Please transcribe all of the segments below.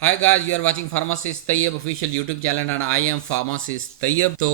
Hi guys, you are watching pharmacist Tayyab official YouTube channel and I am pharmacist Tayyab. तो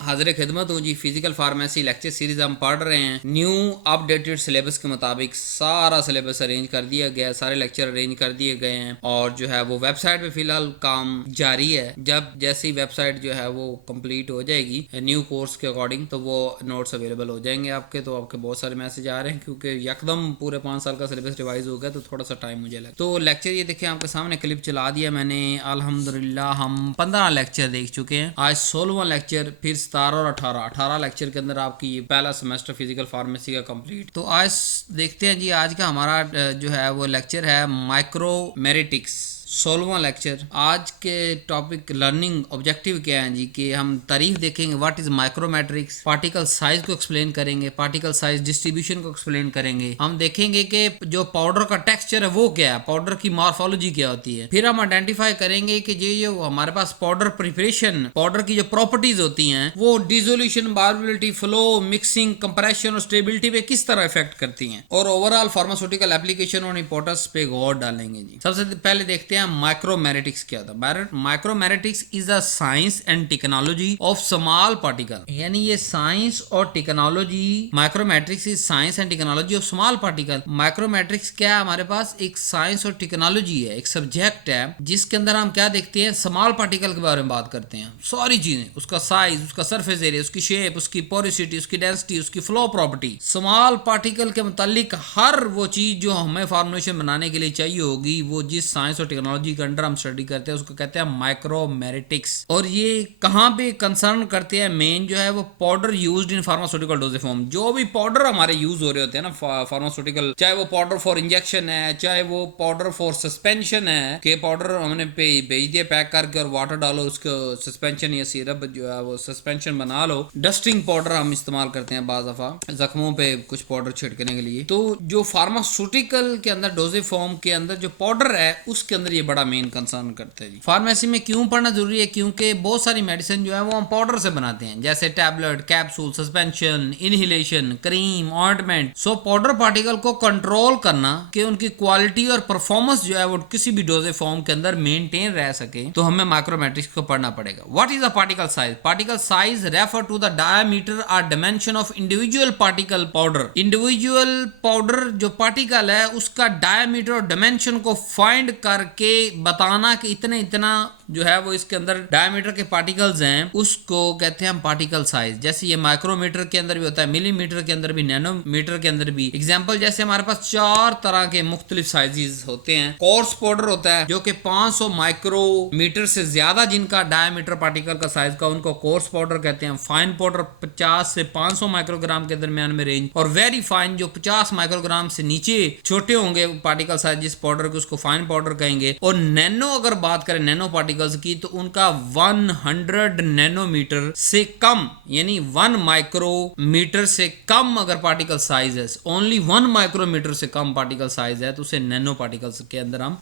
हाजिर खिदमत हूँ जी। फिजिकल फार्मेसी लेक्चर सीरीज हम पढ़ रहे हैं। न्यू अपडेटेड सिलेबस के मुताबिक सारा सिलेबस अरेंज कर दिया गया है, सारे लेक्चर अरेंज कर दिए गए हैं और जो है वो वेबसाइट पे फिलहाल काम जारी है। जब जैसी वेबसाइट जो है वो कंप्लीट हो जाएगी न्यू कोर्स के अकॉर्डिंग तो वो नोट्स अवेलेबल हो जाएंगे आपके। तो आपके बहुत सारे मैसेज आ रहे हैं क्योंकि यकदम पूरे 5 साल का सिलेबस रिवाइज हो गया तो थोड़ा सा टाइम मुझे लगा। तो लेक्चर ये देखिए आपके सामने क्लिप चला दिया मैंने। अल्हम्दुलिल्लाह हम 15 लेक्चर देख चुके हैं। आज 16वां लेक्चर, फिर 17 और 18 लेक्चर के अंदर आपकी ये पहला सेमेस्टर फिजिकल फार्मेसी का कंप्लीट। तो आज देखते हैं जी, आज का हमारा जो है वो लेक्चर है माइक्रोमेरिटिक्स, 16वां लेक्चर। आज के टॉपिक लर्निंग ऑब्जेक्टिव क्या है जी कि हम तारीफ देखेंगे, व्हाट इज माइक्रोमेट्रिक्स, पार्टिकल साइज को एक्सप्लेन करेंगे, पार्टिकल साइज डिस्ट्रीब्यूशन को एक्सप्लेन करेंगे। हम देखेंगे कि जो पाउडर का टेक्सचर है वो क्या है, पाउडर की मॉर्फोलॉजी क्या होती है। फिर हम आइडेंटिफाई करेंगे कि जो हमारे पास पाउडर प्रिपरेशन, पाउडर की जो प्रॉपर्टीज होती हैं वो डिसोल्यूशन, बायोबिलिटी, फ्लो, मिक्सिंग, कंप्रेशन और स्टेबिलिटी पे किस तरह इफेक्ट करती हैं, और ओवरऑल फार्मास्यूटिकल एप्लीकेशन और इंपॉर्टेंस पे गौर डालेंगे जी। सबसे पहले देखते हैं माइक्रोमेरिटिक्स क्या होता है। Micromeritics is a science and technology of small particle, यानी ये साइंस और technology, micrometrics is science and technology of small particle. Micrometrics क्या है, हमारे पास एक साइंस और टेक्नोलॉजी है, एक सब्जेक्ट है जिसके अंदर हम क्या देखते हैं, स्मॉल पार्टिकल के बारे में बात करते हैं। सारी चीजें, उसका साइज, उसका सरफेस एरिया, उसकी शेप, उसकी पोरोसिटी, उसकी डेंसिटी, उसकी फ्लो प्रॉपर्टी, स्मॉल पार्टिकल के मुतालिक हर वो चीज जो हमें फॉर्मुलेशन बनाने के लिए चाहिए होगी, वो जिस साइंस और टेक्नोलॉजी के अंडर हम स्टडी करते हैं उसको कहते हैं माइक्रोमेरिटिक्स। और ये कहां पे कंसर्न करते हैं, मेन जो है वो powder used in pharmaceutical doses form. जो भी पाउडर हमारे यूज हो रहे होते हैं ना फार्मास्यूटिकल, चाहे वो पाउडर फॉर इंजेक्शन है, चाहे वो पाउडर फॉर सस्पेंशन है कि पाउडर हमने भेज दिया पैक करके और वाटर डालो, उसको सस्पेंशन या सिरप जो है वो सस्पेंशन बना लो। डस्टिंग पाउडर हम इस्तेमाल करते हैं बाज़ दफा जख्मों पे कुछ पाउडर छिड़कने के लिए। तो जो फार्मास्यूटिकल के अंदर डोजेज फॉर्म के अंदर जो पाउडर है उसके अंदर ये बड़ा मेन कंसर्न करते हैं जी। फार्मेसी में क्यों पढ़ना जरूरी है, क्योंकि बहुत सारी मेडिसिन जो है वो हम पाउडर से बनाते हैं, जैसे tablet, capsule, suspension, inhalation, cream, ointment. So powder particle को कंट्रोल करना कि उनकी क्वालिटी और परफॉर्मेंस जो है वो किसी भी डोजेज फॉर्म के अंदर मेंटेन रह सके, तो हमें माइक्रोमेट्रिक्स को पढ़ना पड़ेगा। What is a particle size? Particle size refer to the diameter और dimension of individual particle powder. Individual powder जो पार्टिकल है उसका डायमीटर और डायमेंशन को फाइंड करके बताना कि इतने इतना जो है वो इसके अंदर डायमीटर के पार्टिकल्स हैं, उसको कहते हैं हम पार्टिकल साइज। जैसे ये माइक्रोमीटर के अंदर भी होता है, मिलीमीटर के अंदर भी, नैनोमीटर के अंदर भी। एग्जांपल जैसे हमारे पास 4 तरह के मुख्तलिफ साइजेस होते हैं। कोर्स पाउडर होता है जो कि 500 माइक्रोमीटर से ज्यादा जिनका डायमीटर पार्टिकल का साइज का, उनको कोर्स पाउडर कहते हैं। फाइन पाउडर 50 से 500 माइक्रोग्राम के दरमियान में रेंज, और वेरी फाइन जो 50 माइक्रोग्राम से नीचे छोटे होंगे पार्टिकल साइज जिस पाउडर के, उसको फाइन पाउडर कहेंगे। और नैनो अगर बात करें नैनो पार्टिकल्स की, तो उनका 100 नैनोमीटर से कम, यानी 1 माइक्रोमीटर से कम अगर पार्टिकल साइज है, ओनली 1 माइक्रोमीटर से कम पार्टिकल साइज है, तो उसे नैनो पार्टिकल्स के अंदर हम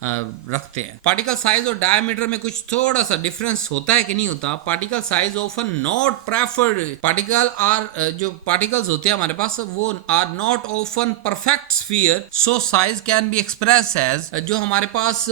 रखते हैं। पार्टिकल साइज और डायमीटर में कुछ थोड़ा सा डिफरेंस होता है कि नहीं होता। Particle size often not preferred, particle are जो पार्टिकल्स होते हैं हमारे पास वो are not often perfect sphere, so size can be express as, जो हमारे पास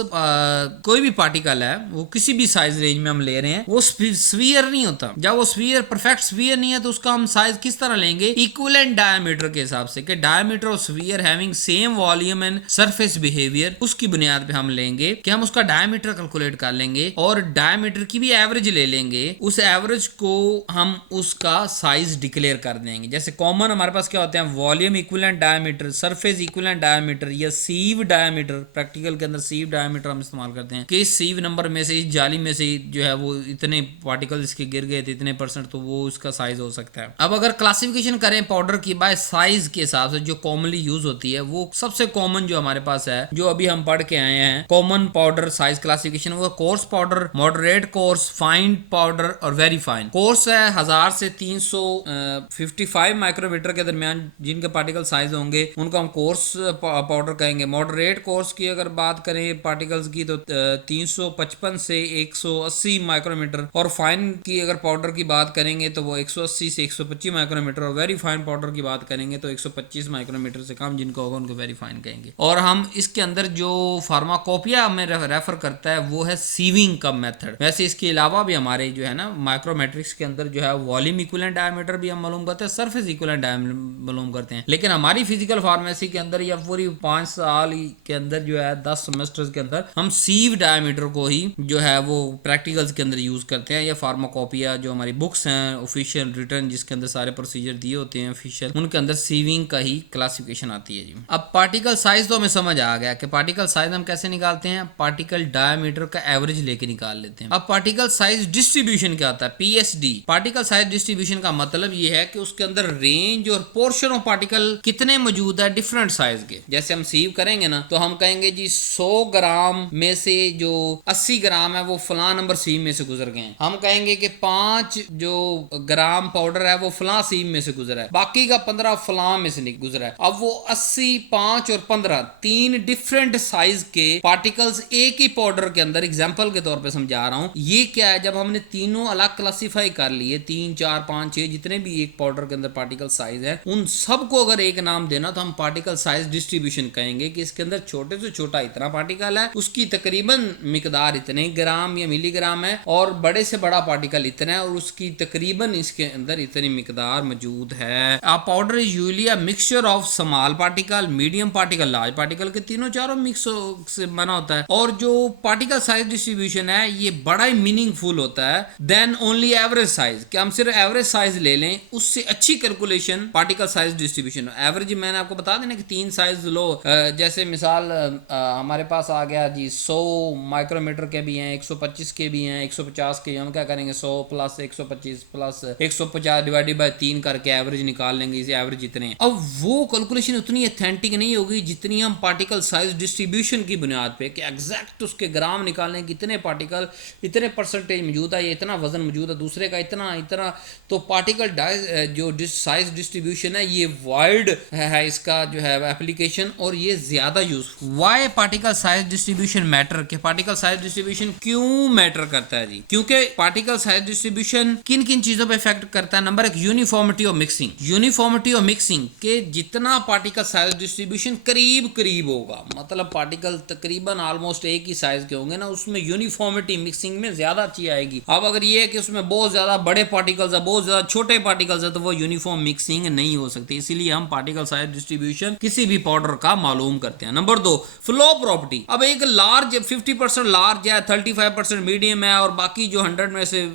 कोई भी पार्टिकल है वो किसी भी साइज रेंज में हम ले रहे हैं, वो स्फीयर नहीं होता। जब वो स्फीयर परफेक्ट स्फीयर नहीं है तो उसका हम साइज किस तरह लेंगे, इक्विवेलेंट डायमीटर के हिसाब से, कि diameter of sphere having same volume and surface behaviour, उसकी बुनियाद पे हम लेंगे कि हम उसका डायमीटर कैलकुलेट कर लेंगे और डायमीटर की भी एवरेज ले लेंगे। उस एवरेज को हम उसका साइज डिक्लेयर कर देंगे। जैसे कॉमन हमारे पास क्या होते हैं, volume equivalent diameter, surface equivalent diameter या सीव डायमीटर। प्रैक्टिकल के अंदर सीव डायमीटर हम इस्तेमाल करते हैं कि सीव नंबर में से, इस जाली में से जो है वो इतने पार्टिकल इसके गिर गए थे इतने %, तो वो उसका साइज हो सकता है। अब अगर क्लासिफिकेशन करें पाउडर की बाय साइज के हिसाब से जो कॉमनली यूज होती है, वो सबसे कॉमन जो हमारे पास है, जो अभी हम पढ़ के आए हैं, कॉमन पाउडर साइज क्लासिफिकेशन, वो course powder, moderate course, fine powder और वेरी फाइन। कोर्स है 1000 से 355 माइक्रोमीटर के दरमियान जिनके पार्टिकल साइज होंगे उनको हम कोर्स पाउडर कहेंगे। मॉडरेट कोर्स की अगर बात करें पार्टिकल्स पार्टिकल्स की तो 355 से 180 माइक्रोमीटर, और फाइन की अगर पाउडर की बात करेंगे तो वो 180 से 125 माइक्रोमीटर, और वेरी फाइन पाउडर की बात करेंगे तो 125 माइक्रोमीटर से कम जिनको होगा उनको वेरी फाइन कहेंगे। और हम इसके अंदर जो फार्माकोपिया में रेफर करता है वो है सीविंग का मेथड। वैसे इसके अलावा भी हमारे जो है ना माइक्रोमेट्रिक्स के अंदर जो है वॉल्यूम इक्विवेलेंट डायमीटर भी हम मालूम करते हैं, सरफेस इक्विवेलेंट डायमीटर मालूम करते हैं। लेकिन हमारी फिजिकल फार्मेसी के अंदर या पूरी 5 साल के अंदर जो है 10 सेमेस्टर्स के अंदर हम सीव डायमीटर को ही जो है वो प्रैक्टिकल्स के अंदर यूज करते हैं, या फार्माकोपिया जो हमारी बुक्स हैं ऑफिशियल रिटर्न जिसके अंदर सारे प्रोसीजर दिए होते हैं ऑफिशियल, उनके अंदर सीविंग का ही क्लासिफिकेशन आती है जी। अब पार्टिकल साइज तो हमें समझ आ गया कि पार्टिकल साइज हम कैसे निकालते हैं, पार्टिकल डायमीटर का एवरेज लेके निकाल लेते हैं। अब पार्टिकल साइज डिस्ट्रीब्यूशन क्या होता है, पीएसडी। पार्टिकल साइज डिस्ट्रीब्यूशन का मतलब ये है कि उसके अंदर रेंज और पोर्शन ऑफ पार्टिकल कितने मौजूद है डिफरेंट साइज के। जैसे हम सीव करेंगे ना तो हम कहेंगे जी 100 ग्राम में से जो 80 ग्राम है वो फलां नंबर सीव में से गुजर गए हैं। हम कहेंगे कि 5 जो ग्राम पाउडर है वो फलां सीव में से गुजरा है, बाकी का 15 फलां में से गुजरा है। अब वो 80, 5 और 15 3 डिफरेंट साइज के पार्टिकल्स एक ही पाउडर के अंदर, एग्जांपल के तौर पे समझा रहा हूं, ये क्या है, जब हमने तीनों अलग क्लासिफाई कर लिए 3, 4, 5, 6 जितने भी एक पाउडर के अंदर पार्टिकल साइज है, उन सबको अगर एक नाम देना तो हम पार्टिकल साइज डिस्ट्रीब्यूशन कहेंगे कि इसके अंदर छोटे से छोटा इतना पार्टिकल है, उसकी तकरीबन मिकदार इतने ग्राम या मिलीग्राम है, और बड़े से बड़ा पार्टिकल इतना है और उसकी तकरीबन इसके अंदर इतनी मिकदार मौजूद है। A powder is usually a mixture of small particle, medium particle, large particle के तीनों चारों मिक्स से बना होता है। और जो पार्टिकल साइज डिस्ट्रीब्यूशन है ये बड़ा ही मीनिंगफुल होता है देन ओनली एवरेज साइज, कि हम सिर्फ एवरेज साइज ले लें, उससे अच्छी calculation particle size distribution. Average मैंने आपको बता देना कि 3 साइज लो, जैसे मिसाल हमारे पास आ गया जी 100 माइक्रोमीटर के भी हैं, 125 के भी हैं, 150 के, हम क्या करेंगे 100 प्लस 125 प्लस 150 डिवाइडेड बाय 3 करके एवरेज निकाल लेंगे, इसे एवरेज इतने। अब वो कैलकुलेशन उतनी ऑथेंटिक नहीं होगी जितनी हम पार्टिकल साइज डिस्ट्रीब्यूशन की बुनियाद पे कि एग्जैक्ट उसके ग्राम निकालने की, इतने पार्टिकल इतने परसेंटेज मौजूद है, ये इतना वजन मौजूद है, दूसरे का इतना इतना। तो पार्टिकल जो साइज डिस्ट्रीब्यूशन है ये वाइड है इसका जो है एप्लीकेशन, और ये ज्यादा useful. Why particle size distribution matter, कि पार्टिकल साइज डिस्ट्रीब्यूशन क्यों मैटर करता है जी, क्योंकि पार्टिकल साइज डिस्ट्रीब्यूशन किन किन चीजों पे इफेक्ट करता है। Number 1 uniformity of mixing, uniformity of mixing के जितना पार्टिकल साइज डिस्ट्रीब्यूशन करीब करीब होगा, मतलब पार्टिकल तकरीबन ऑलमोस्ट एक ही साइज के होंगे ना, उसमें यूनिफॉर्मिटी मिक्सिंग में ज्यादा अच्छी आएगी। अब अगर ये है कि उसमें बहुत ज्यादा बड़े पार्टिकल्स है, बहुत ज्यादा छोटे पार्टिकल्स है, तो वो यूनिफॉर्म मिक्सिंग नहीं हो सकती, इसीलिए हम पार्टिकल साइज डिस्ट्रीब्यूशन किसी भी पाउडर का मालूम करते हैं। Number 2 flow property. अब एक लार्ज 50% लार्ज है, 35% मीडियम है, और बाकी जो 100 में से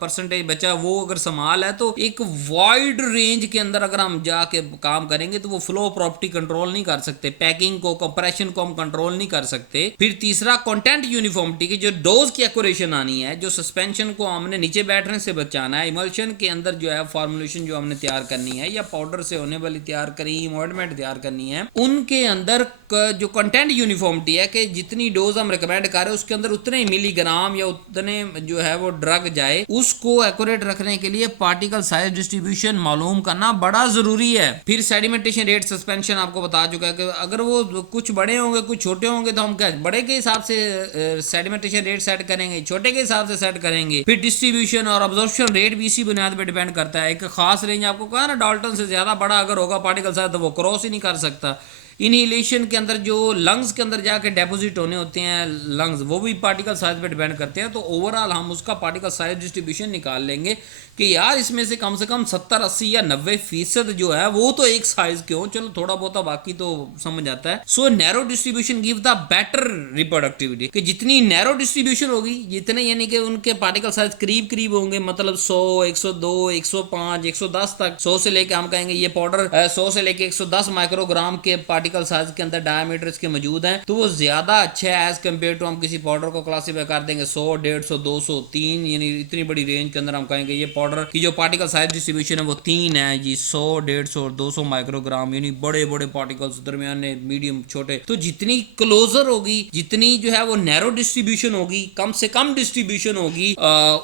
परसेंटेज बचा वो अगर संभाल है, तो एक वाइड रेंज के अंदर अगर हम जाके काम करेंगे तो वो फ्लो प्रॉपर्टी कंट्रोल नहीं कर सकते, पैकिंग को, कंप्रेशन को हम कंट्रोल नहीं कर सकते। फिर तीसरा कंटेंट यूनिफॉर्मिटी की, जो डोज की एक्यूरेशन आनी है, जो सस्पेंशन को हमने नीचे बैठने से बचाना है, इमल्शन के अंदर जो है फॉर्मुलेशन जो हमने तैयार करनी है, या पाउडर से होने वाली तैयार करी ऑइंटमेंट तैयार करनी है, उनके अंदर जो कंटेंट यूनिफॉर्मिटी है कि जितनी डोज हम रिकमेंड कर रहे हैं उसके अंदर उतने ही मिलीग्राम या उतने जो है वो ड्रग जाए, उसको एक्यूरेट रखने के लिए पार्टिकल साइज डिस्ट्रीब्यूशन मालूम करना बड़ा जरूरी है। फिर सेडिमेंटेशन रेट सस्पेंशन आपको बता चुका है कि अगर वो कुछ बड़े होंगे कुछ छोटे होंगे तो हम क्या बड़े के हिसाब से सेडिमेंटेशन रेट सेट करेंगे, छोटे के हिसाब से सेट करेंगे। फिर डिस्ट्रीब्यूशन और अब्जॉर्प्शन रेट भी इसी बुनियाद पर डिपेंड करता है। एक खास रेंज आपको कहा ना डाल्टन से ज्यादा बड़ा अगर होगा पार्टिकल साइज तो वो क्रॉस ही नहीं कर सकता। इनहेलेशन के अंदर जो लंग्स के अंदर जाके डेपोजिट होने होते हैं लंग्स, वो भी पार्टिकल साइज पे डिपेंड करते हैं। तो ओवरऑल हम उसका पार्टिकल साइज डिस्ट्रीब्यूशन निकाल लेंगे कि यार इसमें से कम 70, 80 या 90% जो है वो तो एक साइज के हो, चलो थोड़ा बहुत बाकी तो समझ आता है। So narrow distribution give the better reproductivity, कि जितनी नैरो डिस्ट्रीब्यूशन होगी जितने यानी कि उनके पार्टिकल साइज करीब करीब होंगे, मतलब 100, 102, 105, 110 तक, 100 से लेके हम कहेंगे ये पाउडर 100 से लेके 110 माइक्रोग्राम के पार्टिकल साइज के अंदर डायमीटर इसके मौजूद हैं, तो वो ज्यादा अच्छा है एज कम्पेयर टू हम किसी पाउडर को क्लासीफाई कर देंगे 100, 150, 200, 3, यानी इतनी बड़ी रेंज के अंदर हम कहेंगे ये पाउडर की जो पार्टिकल साइज डिस्ट्रीब्यूशन है वो 3 है जी, 100, 150 और 200 माइक्रोग्राम, यानी बड़े बड़े पार्टिकल्स, दरमियाने, मीडियम, छोटे। तो जितनी क्लोजर होगी, जितनी जो है वो नैरो डिस्ट्रीब्यूशन होगी, कम से कम डिस्ट्रीब्यूशन होगी,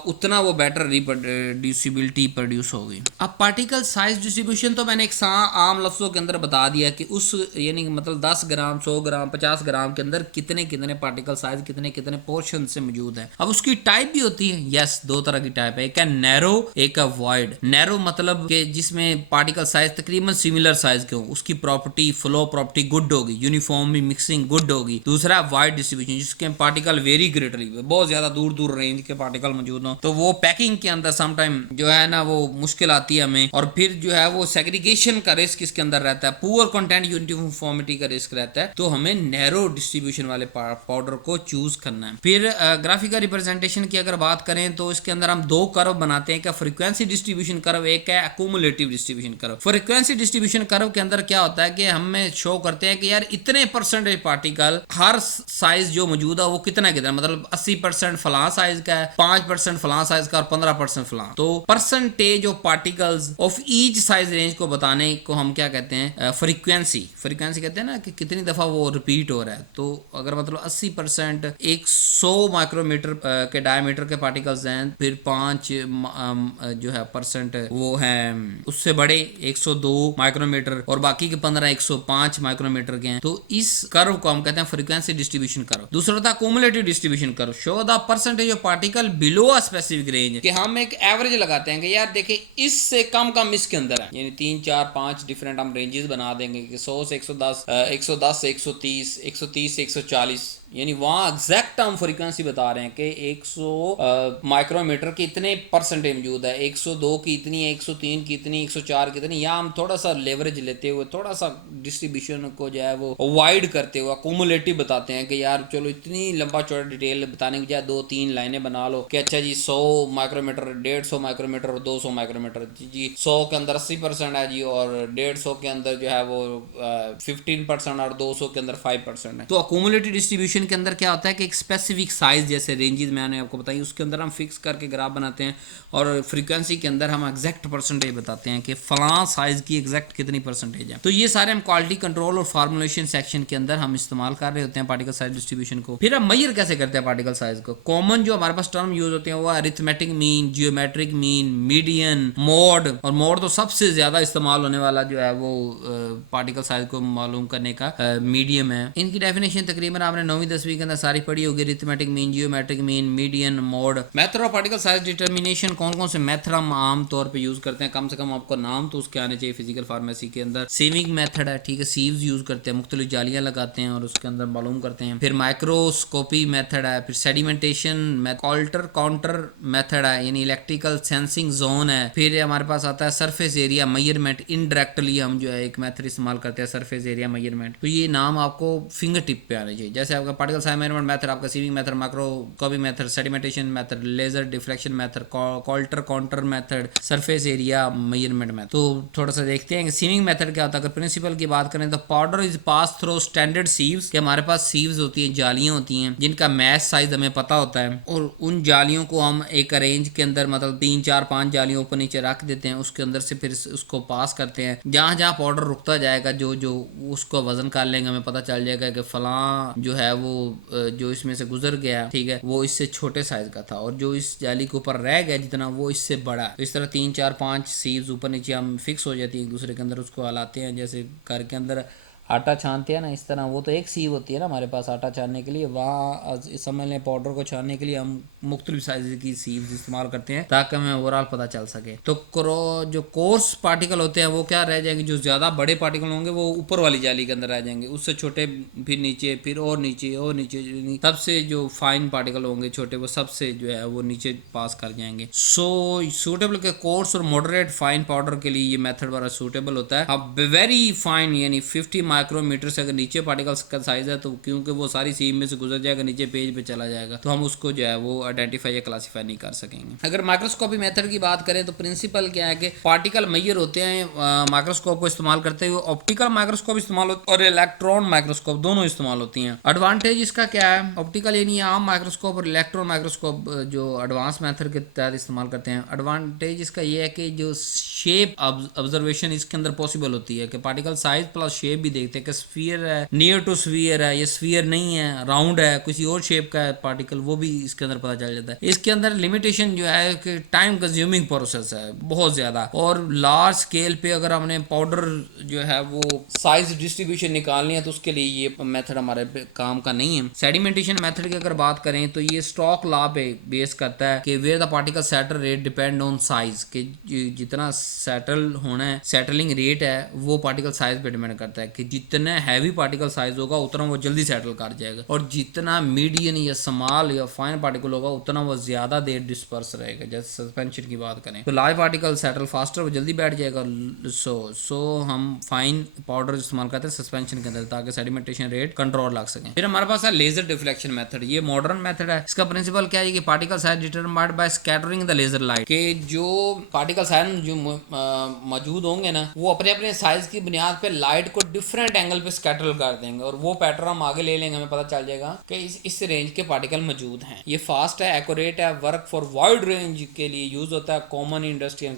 उतना वो बेटर रिप्रोड्यूसिबिलिटी प्रोड्यूस होगी। अब पार्टिकल साइज डिस्ट्रीब्यूशन तो मैंने एक आम लफ्जों के अंदर बता दिया कि उस यानी मतलब 10 ग्राम 100 ग्राम 50 ग्राम के अंदर कितने कितने पार्टिकल साइज कितने कितने पोर्शन से मौजूद है। अब उसकी टाइप भी होती है, यस, दो तरह की टाइप है, एक है नैरो एक है वाइड। नैरो मतलब कि जिसमें पार्टिकल साइज तकरीबन सिमिलर साइज के हो, उसकी प्रॉपर्टी फ्लो प्रॉपर्टी गुड होगी, यूनिफॉर्मली मिक्सिंग गुड होगी। दूसरा वाइड डिस्ट्रीब्यूशन जिसके पार्टिकल वेरी ग्रेटरली, बहुत ज्यादा दूर दूर रेंज के पार्टिकल मौजूद हो, तो वो पैकिंग के अंदर समटाइम जो है ना वो मुश्किल आती है हमें। और फिर जो है वो सेग्रीगेशन का रिस्क इसके अंदर रहता है, पुअर कंटेंट यूनिफॉर्मिटी का रिस्क रहता है, तो हमें नैरो डिस्ट्रीब्यूशन वाले पाउडर को चूज करना है। फिर ग्राफिकल रिप्रेजेंटेशन की अगर बात करें तो इसके अंदर हम दो कर्व बनाते हैं, क्या फ्रीक्वेंसी डिस्ट्रीब्यूशन कर्व, एक है accumulative distribution curve. Frequency distribution curve के अंदर क्या होता है कि हमें शो करते हैं कि यार इतने परसेंटेज पार्टिकल हर साइज जो मौजूद है वो कितना कितना, मतलब 80% फलां साइज का है, 5% फलां साइज का और 15% फलां। तो percentage of particles of each size range को बताने को हम क्या कहते हैं, फ्रीक्वेंसी। फ्रीक्वेंसी कहते हैं ना कि कितनी दफा वो रिपीट हो रहा है। तो अगर मतलब 80% 100 माइक्रोमीटर के डायमीटर के पार्टिकल्स हैं, फिर 5 जो है परसेंट वो है उससे बड़े 102 माइक्रोमीटर और बाकी के 15 105 माइक्रोमीटर के हैं, तो इस कर्व को हम कहते हैं फ्रीक्वेंसी डिस्ट्रीब्यूशन कर्व। दूसरा था cumulative distribution curve, show the percentage of particle below a specific range, कि हम एक एवरेज लगाते हैं कि यार देखिए इससे कम इसके अंदर है, यानी 3 4 5 डिफरेंट हम रेंजेस बना देंगे कि 100 से 110 110 से 130 130 से 140, यानी वहां एग्जैक्ट हम फ्रीक्वेंसी बता रहे हैं कि 100 माइक्रोमीटर की इतने परसेंटेज मौजूद है, 102 की इतनी है, 103 की इतनी, 104 की इतनी, या हम थोड़ा सा लेवरेज लेते हुए थोड़ा सा डिस्ट्रीब्यूशन को जो है वो वाइड करते हुए क्युमुलेटिव बताते हैं कि यार चलो इतनी लंबा चौड़ा डिटेल बताने की बजाय 2-3 लाइनें बना लो कि अच्छा जी 100 माइक्रोमीटर 150 माइक्रोमीटर और 200 माइक्रोमीटर, जी 100 के अंदर 80% है जी, और 150 के अंदर जो है वो 15% और 200 के अंदर 5% है। तो क्युमुलेटिव डिस्ट्रीब्यूशन के अंदर क्या होता है कि एक स्पेसिफिक साइज जैसे रेंजेस मैंने आपको बताई उसके अंदर हम फिक्स करके ग्राफ बनाते हैं, और फ्रीक्वेंसी के अंदर हम एग्जैक्ट परसेंटेज बताते हैं कि फलां साइज की एग्जैक्ट कितनी परसेंटेज है। तो ये सारे हम क्वालिटी कंट्रोल और फार्मुलेशन सेक्शन के अंदर हम इस्तेमाल कर रहे होते हैं पार्टिकल साइज डिस्ट्रीब्यूशन को। फिर हम मेजर कैसे करते हैं पार्टिकल साइज को? कॉमन जो हमारे पास टर्म यूज होते हैं वो arithmetic mean, geometric mean, median, mode, और मोड तो सबसे ज्यादा इस्तेमाल होने वाला जो है वो पार्टिकल साइज को मालूम करने का मीडियम है। इनकी डेफिनेशन तकरीबन आपने 9वीं 10वीं के अंदर सारी पढ़ी होगी, arithmetic mean, geometric mean, median, mode. Method of particle size determination, कौन कौन से मेथड हम आम तौर पे यूज करते हैं, कम से कम आपको नाम तो उसके आने चाहिए फिजिकल फार्मेसी के अंदर। सीविंग मेथड है, ठीक है, सीव्स यूज करते हैं, मुख्तलिफ जालियां लगाते हैं और उसके अंदर मालूम करते हैं। फिर माइक्रोस्कोपी मेथड है, फिर सेडिमेंटेशन, ऑल्टर काउंटर मेथड है, यानी इलेक्ट्रिकल सेंसिंग जोन है। फिर हमारे पास आता है सरफेस एरिया मेजरमेंट, इनडायरेक्टली हम जो है एक मेथड इस्तेमाल करते हैं सरफेस एरिया मेजरमेंट। तो ये नाम आपको फिंगर टिप पे आने चाहिए, जैसे आपका पार्टिकल साइज मेजरमेंट मेथड, आपका sieving method, microscopy method, sedimentation method, laser deflection method, Coulter counter method, surface area measurement method. तो थोड़ा सा देखते हैं कि सीविंग मेथड क्या होता है। अगर प्रिंसिपल की बात करें तो powder is pass through standard sieves, कि हमारे पास सीव्स होती हैं, जालियां होती हैं जिनका मैश साइज हमें पता होता है, और उन जालियों को हम एक रेंज के अंदर मतलब 3 4 5 जालियों ऊपर नीचे रख देते हैं, उसके अंदर से फिर उसको पास करते हैं। जहां जहां पाउडर रुकता जाएगा जो जो उसको वजन कर लेंगे, हमें पता चल जाएगा कि फलां जो है वो जो इसमें से गुजर गया, ठीक है, वो इससे छोटे साइज का था, और जो इस जाली के ऊपर रह गया जितना वो इससे बड़ा। तो इस तरह 3 4 5 सीव्स ऊपर नीचे हम फिक्स हो जाती है एक दूसरे के अंदर, उसको हलाते हैं जैसे घर के अंदर आटा छानते हैं ना, इस तरह। वो तो एक सीव होती है ना हमारे पास आटा छानने के लिए, वहाँ समझ लें पाउडर को छानने के लिए हम मुख्तलिफ साइज की सीव्स इस्तेमाल करते हैं ताकि हमें ओवरऑल पता चल सके। तो जो कोर्स पार्टिकल होते हैं वो क्या रह जाएंगे, जो ज़्यादा बड़े पार्टिकल होंगे वो ऊपर वाली जाली के अंदर रह जाएंगे, उससे छोटे फिर नीचे, फिर और नीचे और नीचे, सबसे जो फाइन पार्टिकल होंगे छोटे वो सबसे जो है वो नीचे पास कर जाएंगे। सो सूटेबल के कोर्स और मॉडरेट फाइन पाउडर के लिए ये मेथड बड़ा सूटेबल होता है। अब वेरी फाइन यानी 50 माइक्रोमीटर से अगर नीचे पार्टिकल्स का साइज है तो क्योंकि वो सारी सीम में से गुजर जाएगा, नीचे पेज पे चला जाएगा, तो हम उसको जो है वो आइडेंटिफाई या क्लासीफाई नहीं कर सकेंगे। अगर माइक्रोस्कोपी मेथड की बात करें तो प्रिंसिपल क्या है कि पार्टिकल मेजर होते हैं माइक्रोस्कोप को इस्तेमाल करते हुए, ऑप्टिकल माइक्रोस्कोप इस्तेमाल और इलेक्ट्रॉन माइक्रोस्कोप दोनों इस्तेमाल होती हैं। एडवांटेज इसका क्या है, ऑप्टिकल यानी आम माइक्रोस्कोप और इलेक्ट्रॉन माइक्रोस्कोप जो एडवांस मेथड के तहत इस्तेमाल करते हैं, एडवांटेज इसका ये है कि जो शेप ऑब्जर्वेशन इसके अंदर पॉसिबल होती है कि पार्टिकल साइज प्लस शेप भी देख देखते हैं कि स्फीयर है, नियर टू स्फीयर है, ये स्फीयर नहीं है, राउंड है, किसी और शेप का है पार्टिकल, वो भी इसके अंदर पता चल जाता है। इसके अंदर लिमिटेशन जो है कि टाइम कंज्यूमिंग प्रोसेस है बहुत ज्यादा, और लार्ज स्केल पे अगर हमने पाउडर जो है वो साइज डिस्ट्रीब्यूशन निकालनी है तो उसके लिए ये मेथड हमारे काम का नहीं है। सेडिमेंटेशन मेथड की अगर बात करें तो ये स्टॉक लॉ पे बेस करता है कि where the particle settle rate depend on size, कि जितना सेटल होना है, सेटलिंग रेट है वो पार्टिकल साइज पे डिपेंड करता है, कि जितना हैवी पार्टिकल साइज होगा उतना वो जल्दी सेटल कर जाएगा, और जितना मीडियम या स्मॉल या फाइन पार्टिकल होगा उतना वो ज्यादा देर डिस्पर्स रहेगा। जैसे सस्पेंशन की बात करें तो लार्ज पार्टिकल सेटल फास्टर, वो जल्दी बैठ जाएगा। सो हम फाइन पाउडर इस्तेमाल करते हैं सस्पेंशन के अंदर ताकि सेडिमेंटेशन रेट कंट्रोल लग सके। फिर हमारे पास है लेजर डिफ्लेक्शन मेथड। ये मॉडर्न मेथड है। इसका प्रिंसिपल क्या है कि particle size determined by scattering the laser light, के जो पार्टिकल साइज जो मौजूद होंगे ना वो अपने अपने साइज की बुनियाद पे लाइट को डिफरेंट एंगल पे स्कैटर कर देंगे, और वो पैटर्न हम आगे ले लेंगे, हमें पता चल जाएगा कि इस रेंज के पार्टिकल मौजूद हैं। ये फास्ट है, एक्यूरेट है, वर्क फॉर वाइड रेंज के लिए यूज होता है, कॉमन इंडस्ट्रियल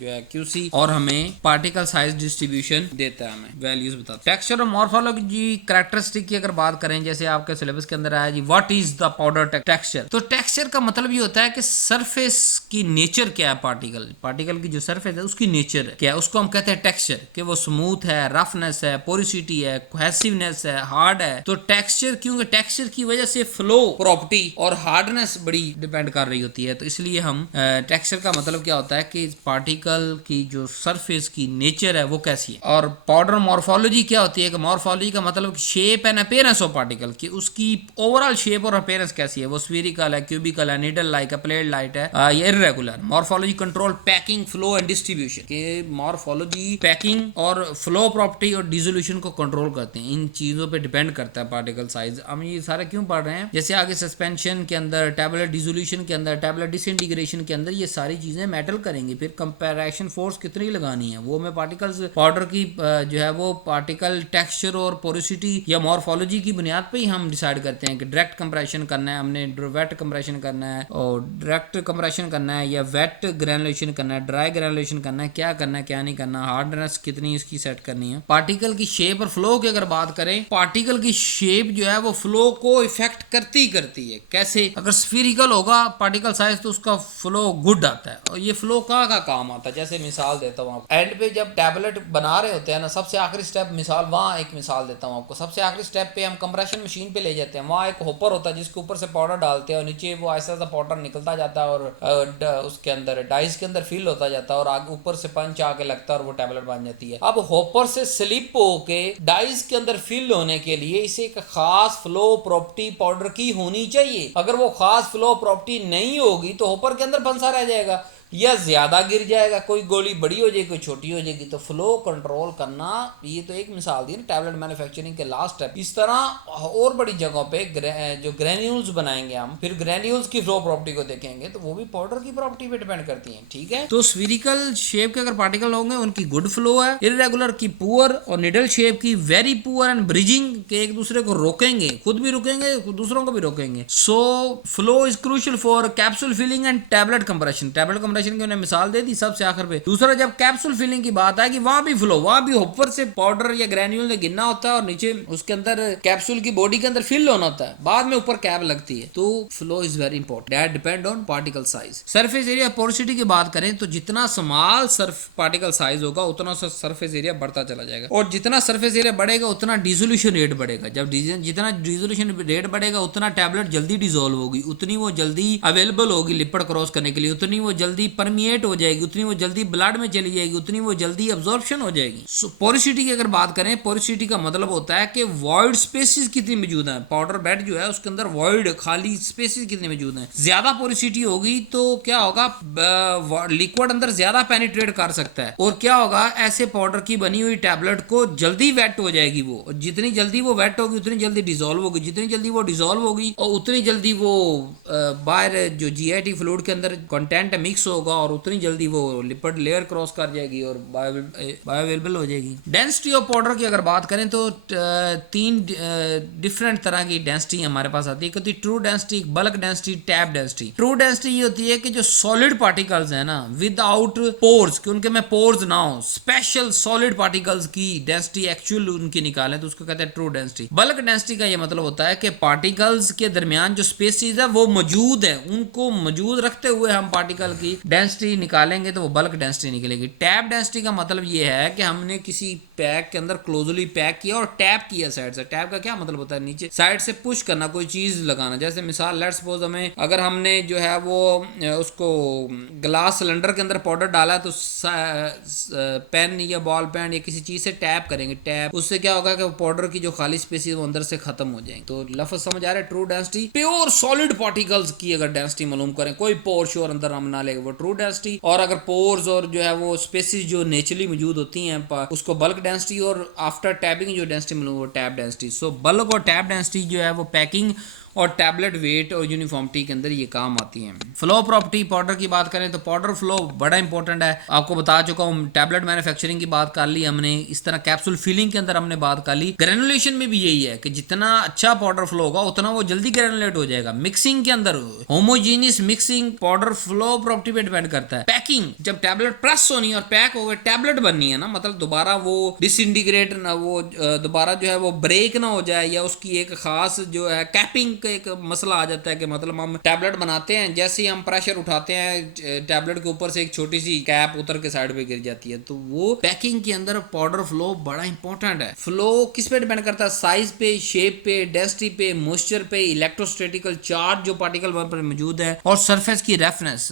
जो है क्यूसी, और हमें पार्टिकल साइज डिस्ट्रीब्यूशन देता है, हमें वैल्यूज बताता है। टेक्सचर और मॉर्फोलॉजी कैरेक्टरिस्टिक की अगर बात करें, जैसे आपके सिलेबस के अंदर आया जी what is the powder texture, तो टेक्सचर का मतलब ये होता है कि सरफेस की नेचर क्या है, पार्टिकल की जो सरफेस है उसकी नेचर क्या है, उसको हम कहते हैं टेक्सचर, कि वो स्मूथ है, रफनेस है, पोरिसिटी है, कोहेसिवनेस है, हार्ड है। तो टेक्सचर, क्योंकि टेक्सचर की वजह से फ्लो प्रॉपर्टी और हार्डनेस बड़ी डिपेंड कर रही होती है, तो इसलिए हम टेक्सचर का मतलब क्या होता है कि पार्टिकल की जो सरफेस की नेचर है वो कैसी है। और पाउडर मॉर्फोलॉजी क्या होती है कि मॉर्फोलॉजी का मतलब shape and appearance of particle, कि उसकी ओवरऑल शेप और अपीयरेंस कैसी है, वो स्फीरिकल है, क्यूबिकल है, निडल लाइक है, प्लेट लाइट है या irregular. Morphology control packing, flow and distribution, के मॉर्फोलॉजी पैकिंग और फ्लो प्रॉपर्टी और डिसोल्यूशन को कंट्रोल करते हैं। इन चीजों पे डिपेंड करता है पार्टिकल साइज। हम ये सारे क्यों पढ़ रहे हैं, जैसे आगे सस्पेंशन के अंदर, टैबलेट डिसोल्यूशन के अंदर, टैबलेट डिसइंटीग्रेशन के अंदर ये सारी चीजें मैटर करेंगी। फिर कंपैरेशन फोर्स कितनी लगानी है वो मैं पार्टिकल्स पाउडर की जो है वो पार्टिकल टेक्सचर और पोरोसिटी या मॉर्फोलॉजी की बुनियाद पे ही हम डिसाइड करते हैं कि डायरेक्ट कंप्रेशन करना है, हमने वेट कंप्रेशन करना है, और डायरेक्ट कंप्रेशन करना है या वेट ग्रेनुलेशन करना है, ड्राई ग्रेनुलेशन करना है, क्या करना है क्या नहीं करना, हार्डनेस कितनी इसकी सेट करनी है। पार्टिकल की शेप और फ्लो की अगर बात करें, पार्टिकल की शेप जो है वो फ्लो को इफेक्ट करती है। कैसे, अगर स्फीरिकल होगा पार्टिकल साइज तो उसका फ्लो गुड आता है, और ये फ्लो का काम आता है। जैसे मिसाल देता हूँ आपको, एंड पे जब टैबलेट बना रहे होते हैं ना, सबसे आखिरी स्टेप मिसाल, वहाँ एक मिसाल देता हूँ आपको, सबसे आखिरी स्टेप पे हम कंप्रेशन मशीन पे ले जाते हैं, वहाँ एक होपर होता है जिसके ऊपर से पाउडर डालते हैं और नीचे वो ऐसा पाउडर निकलता जाता है और उसके अंदर डाइस के अंदर फिल होता जाता है और आगे ऊपर से पंच आके लगता है और वो टैबलेट बन जाती है। अब होपर से स्लिप होके डाइस के अंदर फिल होने के लिए इसे एक खास फ्लो प्रॉपर्टी पाउडर की होनी चाहिए। अगर वो खास फ्लो प्रॉपर्टी नहीं होगी तो होपर के अंदर फंसा रह जाएगा या ज्यादा गिर जाएगा, कोई गोली बड़ी हो जाएगी कोई छोटी हो जाएगी। तो फ्लो कंट्रोल करना, ये तो एक मिसाल दी ना टैबलेट मैन्युफैक्चरिंग के लास्ट स्टेप। इस तरह और बड़ी जगहों पे जो ग्रेन्यूल्स बनाएंगे हम, फिर ग्रेन्यूल्स की फ्लो प्रॉपर्टी को देखेंगे तो वो भी पाउडर की प्रॉपर्टी पे डिपेंड करती है। ठीक है, तो स्फीरिकल शेप के अगर पार्टिकल होंगे उनकी गुड फ्लो है, इर्रेगुलर की पुअर, और निडल शेप की वेरी पुअर एंड ब्रिजिंग, के एक दूसरे को रोकेंगे, खुद भी रुकेंगे दूसरों को भी रोकेंगे। So flow is crucial for capsule filling and tablet compression. Tablet compression की उन्हें मिसाल दे दी सबसे आखिर पे। दूसरा, जब कैप्सूल फिलिंग की बात आएगी वहां भी फ्लो, वहां भी होपर से पाउडर या ग्रेन्यूल ने गिरना होता है और नीचे उसके अंदर कैप्सूल की बॉडी के अंदर फिल होना होता है, बाद में ऊपर कैप लगती है। तो flow is very important, that depend on particle size. Surface area porosity की बात करें तो जितना स्मॉल पार्टिकल साइज होगा उतना सरफेस एरिया बढ़ता चला जाएगा, और जितना सरफेस एरिया बढ़ेगा उतना डिसोल्यूशन रेट बढ़ेगा। जब जितना डिसोल्यूशन रेट बढ़ेगा उतना टैबलेट जल्दी डिसॉल्व होगी, उतनी वो जल्दी अवेलेबल होगी लिपिड क्रॉस करने के लिए, उतनी वो जल्दी परमिएट हो जाएगी, उतनी वो जल्दी ब्लड में चली जाएगी, उतनी वो जल्दी अब्जॉर्प्शन हो जाएगी। पोरोसिटी की अगर बात करें, पोरोसिटी का मतलब होता है कि वॉइड स्पेसेस कितनी मौजूद है, पाउडर बेड जो है उसके अंदर वॉइड खाली स्पेसेस कितने मौजूद हैं। ज्यादा पोरोसिटी होगी तो क्या होगा, लिक्विड अंदर ज्यादा पेनिट्रेट कर सकता है, और क्या होगा, ऐसे पाउडर की बनी हुई टैबलेट को जल्दी वेट हो जाएगी वो, और जितनी जल्दी वो वेट होगी उतनी जल्दी डिसॉल्व होगी, जितनी जल्दी वो डिसॉल्व होगी और उतनी जल्दी वो बाहर जो जीआईटी फ्लूइड के अंदर कंटेंट मिक्स होगा होगा और उतनी जल्दी वो लिपिड लेयर क्रॉस कर जाएगी और बायोअवेलेबल हो जाएगी। डेंसिटी ऑफ पाउडर की अगर बात करें तो तीन डिफरेंट तरह की डेंसिटी हमारे पास आती है। होती true density, bulk density, tap density. True density ये होती है कि जो सॉलिड पार्टिकल्स है ना विदाउट पोर्स, कि उनके में पोर्स ना हो, स्पेशल सॉलिड पार्टिकल्स की डेंसिटी एक्चुअल उनकी निकालें तो उसको कहते हैं ट्रू डेंसिटी। बल्क डेंसिटी का ये मतलब होता है कि पार्टिकल्स के दरमियान जो स्पेसिस है वो मौजूद है, उनको मौजूद रखते हुए हम पार्टिकल की डेंसिटी निकालेंगे तो वो बल्क डेंसिटी निकलेगी। टैप डेंसिटी का मतलब ये है कि हमने किसी पैक के अंदर क्लोजली पैक किया और टैप किया साइड से। टैप का क्या मतलब होता है? नीचे साइड से पुश करना, कोई चीज लगाना। जैसे मिसाल लेट्स सपोज हमें अगर हमने जो है वो उसको ग्लास सिलेंडर के अंदर पाउडर डाला तो पेन या बॉल पेन या किसी चीज से टैप करेंगे, टैप, उससे क्या होगा कि पाउडर की जो खाली स्पेसिस वो अंदर से खत्म हो जाएंगे। तो लफ्ज समझ आ रहा है? True density pure solid particles की अगर डेंसिटी मालूम करें, कोई पोर शोर अंदर हम ना लेंगे, वो ट्रू डेंसिटी। और अगर पोर्स और जो है वो स्पेसिस जो नेचुरली मौजूद होती हैं उसको बल्क डेंसिटी, और आफ्टर टैपिंग जो डेंसिटी मालूम वो टैप डेंसिटी। सो बल्क और टैप डेंसिटी जो है वो पैकिंग और टैबलेट वेट और यूनिफॉर्मिटी के अंदर ये काम आती हैं। फ्लो प्रॉपर्टी पाउडर की बात करें तो पाउडर फ्लो बड़ा इंपॉर्टेंट है, आपको बता चुका हूँ। टैबलेट मैन्युफैक्चरिंग की बात कर ली हमने, इस तरह कैप्सूल फिलिंग के अंदर हमने बात कर ली। ग्रेनुलेशन में भी यही है कि जितना अच्छा पाउडर फ्लो होगा उतना वो जल्दी ग्रेनुलेट हो जाएगा। मिक्सिंग के अंदर homogeneous mixing powder flow property पे डिपेंड करता है। पैकिंग, जब टैबलेट प्रेस होनी है और पैक हो गए टैबलेट बननी है ना, मतलब दोबारा वो डिसइंटीग्रेट ना, वो दोबारा जो है वो ब्रेक ना हो जाए, या उसकी एक खास जो है कैपिंग का एक मसला आ जाता है कि मतलब हम टैबलेट बनाते हैं, जैसे ही हम प्रेशर उठाते हैं टैबलेट के ऊपर से एक छोटी सी कैप उतर के साइड पे गिर जाती है। तो वो पैकिंग के अंदर पाउडर फ्लो बड़ा इंपॉर्टेंट है। फ्लो किस पे डिपेंड करता है? साइज पे, शेप पे, डेंसिटी पे, मॉइस्चर पे, इलेक्ट्रोस्टैटिकल चार्ज जो पार्टिकल वहां पर मौजूद है, और सरफेस की रफनेस,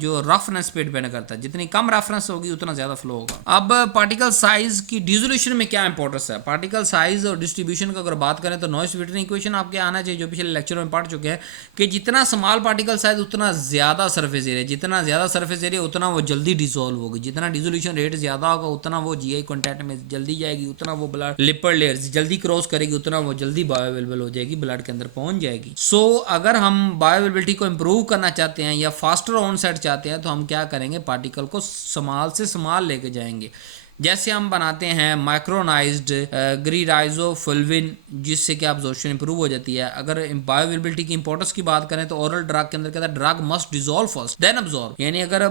जो रफनेस पे डिपेंड करता है। जितनी कम रफनेस होगी उतना ज्यादा फ्लो होगा। अब पार्टिकल साइज की डिसोल्यूशन में क्या इंपॉर्टेंस है? पार्टिकल साइज और डिस्ट्रीब्यूशन का अगर बात करें तो नॉइस-विटरिंग इक्वेशन आपके आना चाहिए, जो पिछले लेक्चर में पढ़ चुके हैं कि जितना स्मॉल पार्टिकल साइज उतना ज्यादा सरफेस एरिया, जितना ज्यादा सरफेस एरिया उतना वो जल्दी डिसॉल्व होगी, जितना डिसोल्यूशन रेट ज्यादा होगा उतना वो जीआई कांटेक्ट में जल्दी जाएगी, उतना वो ब्लड लिपिड लेयर्स जल्दी क्रॉस करेगी, उतना वो जल्दी बायोअवेलेबल हो जाएगी, ब्लड के अंदर पहुंच जाएगी। सो अगर हम बायोअवेलेबिलिटी को इंप्रूव करना चाहते हैं या फास्टर ऑनसेट चाहते हैं तो हम क्या करेंगे? पार्टिकल को स्मॉल से स्मॉल लेके जाएंगे। जैसे हम बनाते हैं माइक्रोनाइज्ड ग्रीराइजोफुल्विन, जिससे कि अब्जॉर्प्शन इंप्रूव हो जाती है। अगर बायोअवेलेबिलिटी की इंपॉर्टेंस की बात करें तो ओरल ड्रग के अंदर कहता है drug must dissolve first then absorb, यानी अगर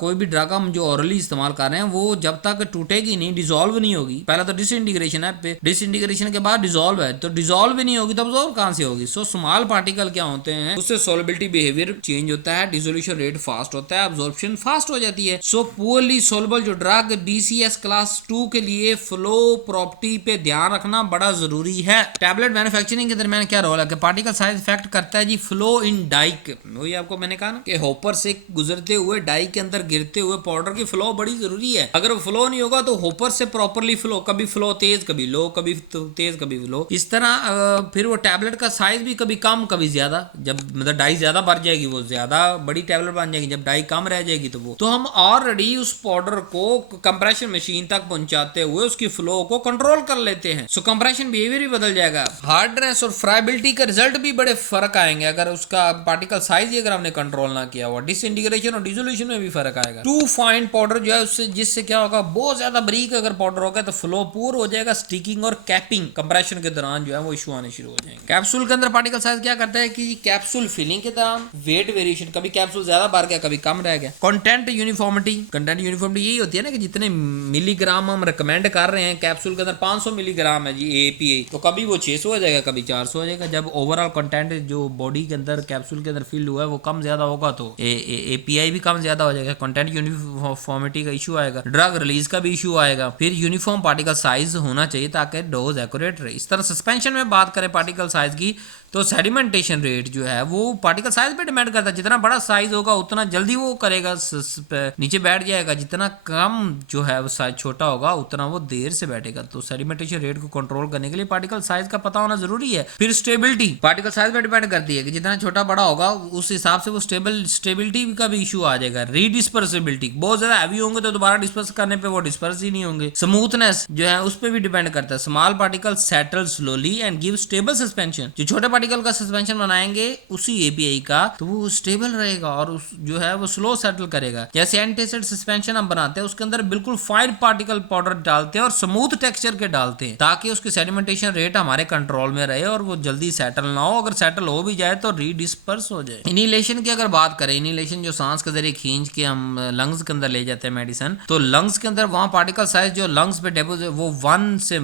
कोई भी ड्रग हम जो ओरली इस्तेमाल कर रहे हैं वो जब तक टूटेगी नहीं, डिसॉल्व नहीं होगी, पहला तो डिसइंटीग्रेशन है, डिसइंटीग्रेशन के बाद डिसॉल्व है, तो डिसॉल्व भी नहीं होगी तो अब्जॉर्ब कहां से होगी? सो स्मॉल पार्टिकल क्या होते हैं, उससे सोलबिलिटी बिहेवियर चेंज होता है, डिसोल्यूशन रेट फास्ट होता है, अब्जॉर्प्शन फास्ट हो जाती है। सो पुअरली सोलबल जो ड्रग DCS क्लास 2 के लिए फ्लो प्रॉपर्टी पे ध्यान रखना बड़ा जरूरी है। टैबलेट मैन्युफैक्चरिंग के दरमियान क्या रोल है कि पार्टिकल साइज इफेक्ट करता है जी फ्लो इन डाइक। वही आपको मैंने कहा ना कि होपर से गुजरते हुए डाइक के अंदर गिरते हुए पाउडर की फ्लो बड़ी जरूरी है। अगर वो फ्लो नहीं होगा तो होपर से प्रॉपरली फ्लो, कभी फ्लो तेज कभी लो, कभी तेज कभी लो, इस तरह फिर वो टैबलेट का साइज भी कभी कम कभी ज्यादा। जब मतलब डाई ज्यादा बढ़ जाएगी वो ज्यादा बड़ी टैबलेट बन जाएगी, जब डाई कम रह जाएगी तो हम ऑलरेडी उस पाउडर को कंप्रेशन मशीन तक पहुंचाते हुए उसकी फ्लो को कंट्रोल कर लेते हैं। सो कंप्रेशन बिहेवियर भी बदल जाएगा। हार्डनेस और फ्राइबिलिटी के रिजल्ट भी बड़े फर्क आएंगे अगर उसका पार्टिकल साइज ही अगर हमने कंट्रोल ना किया हुआ। डिसइंटीग्रेशन और डिसोल्यूशन में भी फर्क आएगा। टू फाइन पाउडर जो है उससे जिससे क्या होगा, बहुत ज्यादा बारीक अगर पाउडर होगा तो फ्लो पूर हो जाएगा, स्टिकिंग और कैपिंग कंप्रेशन के दौरान जो है वो इशू आने शुरू हो जाएंगे। कैप्सूल के अंदर पार्टिकल साइज क्या करता है कि कैप्सूल फिलिंग के दौरान वेट वेरिएशन, कभी कैप्सूल ज्यादा बढ़ गया कभी कम रह गया। कंटेंट यूनिफॉर्मिटी, कंटेंट यूनिफॉर्मिटी यही होती है ना कि जितने मिलीग्राम हम रिकमेंड कर रहे हैं कैप्सूल के अंदर 500 मिलीग्राम है जी API, तो कभी वो 600 हो जाएगा कभी 400 हो जाएगा। जब ओवरऑल कंटेंट जो बॉडी के अंदर कैप्सूल के अंदर फिल हुआ है वो कम ज्यादा होगा तो API भी कम ज्यादा हो जाएगा, कंटेंट यूनिफॉर्मिटी का इशू आएगा, ड्रग रिलीज का भी इशू आएगा। फिर यूनिफॉर्म पार्टिकल साइज होना चाहिए ताकि डोज एक्यूरेट रहे। इस तरह सस्पेंशन में बात करें पार्टिकल साइज की तो सेडिमेंटेशन रेट जो है वो पार्टिकल साइज पे डिपेंड करता है। जितना बड़ा साइज होगा उतना जल्दी वो करेगा, नीचे बैठ जाएगा। जितना कम जो है वो साइज छोटा होगा उतना वो देर से बैठेगा। तो सेडिमेंटेशन रेट को कंट्रोल करने के लिए पार्टिकल साइज का पता होना जरूरी है। फिर स्टेबिलिटी पार्टिकल साइज पे डिपेंड करती है कि जितना छोटा बड़ा होगा उस हिसाब से वो स्टेबिलिटी का भी इशू आ जाएगा। रीडिस्पर्सिबिलिटी, बहुत ज्यादा हैवी होंगे तो दोबारा डिस्पर्स करने पे वो डिस्पर्स ही नहीं होंगे। स्मूथनेस जो है उस पर भी डिपेंड करता है। Small particle settle slowly and give stable suspension, जो छोटे पार्टिकल का सस्पेंशन बनाएंगे उसी एपीआई का, तो वो स्टेबल रहेगा और उस जो है वो स्लो सेटल करेगा। जैसे एंटीएसिड सस्पेंशन हम बनाते हैं उसके अंदर बिल्कुल फाइन पार्टिकल पाउडर डालते हैं और स्मूथ टेक्सचर के डालते हैं ताकि उसकी सेडिमेंटेशन रेट हमारे कंट्रोल में रहे और वो जल्दी सेटल ना हो। अगर सेटल हो भी जाए तो रीडिस्पर्स हो जाए। इनिलेशन की अगर बात करें, इनिलेशन जो सांस के जरिए खींच के हम लंग्स के अंदर ले जाते हैं मेडिसिन, तो लंग्स के अंदर वहां पार्टिकल साइज जो लंग्स पे डिपोजिट वो 1 से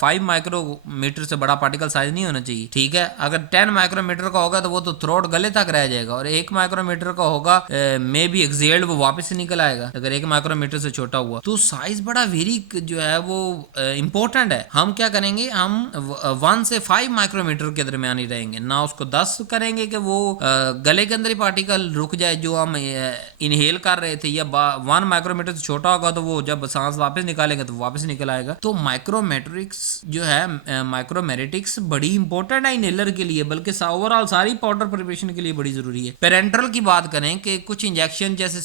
5 माइक्रोमीटर से बड़ा पार्टिकल साइज नहीं होना चाहिए, ठीक है। अगर 10 माइक्रोमीटर का होगा तो वो तो थ्रोट गले तक रह जाएगा, और 1 माइक्रोमीटर का होगा मे बी एक्सेल्ड वो वापस से निकल आएगा अगर 1 माइक्रोमीटर से छोटा हुआ। तो साइज बड़ा वेरी जो है वो इंपॉर्टेंट है। हम क्या करेंगे, हम 1 से 5 माइक्रोमीटर के दरमियान ही रहेंगे, ना उसको 10 करेंगे कि वो गले के अंदर ही पार्टिकल रुक जाए जो हम इनहेल कर रहे थे, या 1 माइक्रोमीटर से छोटा होगा तो वो जब सांस वापस निकालेंगे तो वापस निकल आएगा। तो माइक्रोमेट्रिक्स जो है, माइक्रोमेरिटिक्स बड़ी इंपॉर्टेंट है इनहेलर के लिए, बल्कि ओवरऑल सारी पाउडर प्रिपरेशन के लिए बड़ी जरूरी है। पेरेंट्रल की बात करें कि कुछ इंजेक्शन जैसे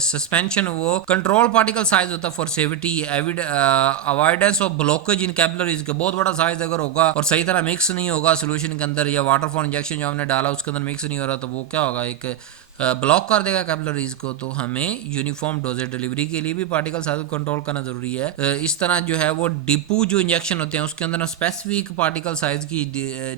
सस्पेंशन वो कंट्रोल पार्टिकल साइज होता है for safety avoidance of blockage in capillaries के। बहुत बड़ा साइज अगर होगा और सही तरह मिक्स नहीं होगा सोल्यूशन के अंदर, या वाटर फॉर इंजेक्शन जो हमने डाला उसके अंदर मिक्स नहीं हो रहा, तो वो क्या होगा, एक ब्लॉक कर देगा कैपिलरीज को। तो हमें यूनिफॉर्म डोजेज डिलीवरी के लिए भी पार्टिकल साइज को कंट्रोल करना जरूरी है। इस तरह जो है वो डिपू जो इंजेक्शन होते हैं उसके अंदर स्पेसिफिक पार्टिकल साइज की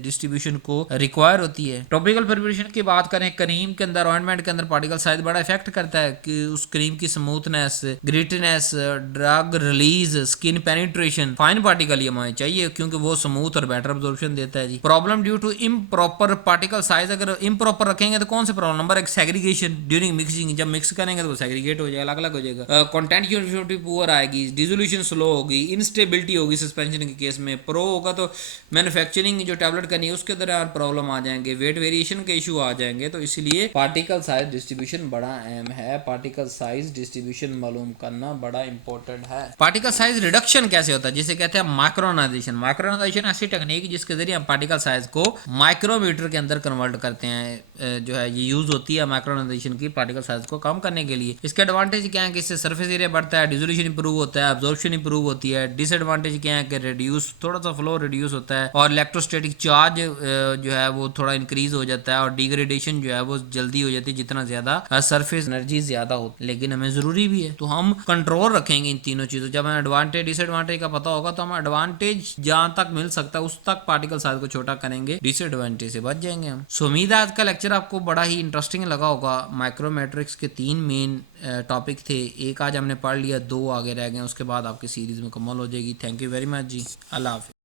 डिस्ट्रीब्यूशन को रिक्वायर होती है। टॉपिकल प्रिपरेशन की बात करें, क्रीम के अंदर, ऑइंटमेंट के अंदर पार्टिकल साइज बड़ा इफेक्ट करता है कि उस क्रीम की smoothness, grittiness, drug release, skin penetration, fine particle ये हमें चाहिए क्योंकि वो स्मूथ और बेटर अब्जॉर्प्शन देता है जी। Problem due to improper particle size, अगर इम्प्रॉपर रखेंगे तो कौन से प्रॉब्लम, नंबर एक सेग्रीगेशन ड्यूरिंग मिक्सिंग, जब मिक्स करेंगे तो वो सेग्रीगेट हो जाएगा, अलग अलग हो जाएगा। कंटेंट यूनिफॉर्मिटी पुअर आएगी, डिसोल्यूशन स्लो होगी, इंस्टेबिलिटी होगी सस्पेंशन के केस में। प्रो होगा तो मैन्युफैक्चरिंग जो टैबलेट करनी है उसके दौरान प्रॉब्लम आ जाएंगे, वेट वेरिएशन के इशू आ जाएंगे। तो इसलिए पार्टिकल साइज डिस्ट्रीब्यूशन बड़ा अहम है, पार्टिकल साइज डिस्ट्रीब्यूशन मालूम करना बड़ा इंपॉर्टेंट है। पार्टिकल साइज रिडक्शन कैसे होता है, जिसे कहते हैं माइक्रोनाइजेशन। माइक्रोनाइजेशन ऐसी टेक्निक जिसके जरिए हम पार्टिकल साइज को माइक्रोमीटर के अंदर कन्वर्ट करते हैं, जो है ये यूज होती है माइक्रोनाइजेशन की पार्टिकल साइज को कम करने के लिए। इसके एडवांटेज क्या है कि इससे सरफेस एरिया बढ़ता है, डिसोल्यूशन इंप्रूव होता है, अब्जॉर्प्शन इंप्रूव होती है। डिसएडवांटेज क्या है कि रिड्यूस, थोड़ा सा फ्लो रिड्यूस होता है, और इलेक्ट्रोस्टैटिक चार्ज जो है वो थोड़ा इंक्रीज हो जाता है, और डिग्रेडेशन जो है वो जल्दी हो जाती है जितना ज्यादा सरफेस एनर्जी ज्यादा होती है। लेकिन हमें जरूरी भी है, तो हम कंट्रोल रखेंगे इन तीनों चीजों। जब हमें एडवांटेज डिसएडवांटेज का पता होगा तो हम एडवांटेज जहां तक मिल सकता है उस तक पार्टिकल साइज को छोटा करेंगे, डिसएडवांटेज से बच जाएंगे हम। सो उम्मीद है आज का लेक्चर आपको बड़ा ही इंटरेस्टिंग लगा होगा। माइक्रोमेट्रिक्स के 3 मेन टॉपिक थे, एक आज हमने पढ़ लिया, 2 आगे रह गए, उसके बाद आपकी सीरीज मुकम्मल हो जाएगी। थैंक यू वेरी मच जी, अल्लाह हाफिज़।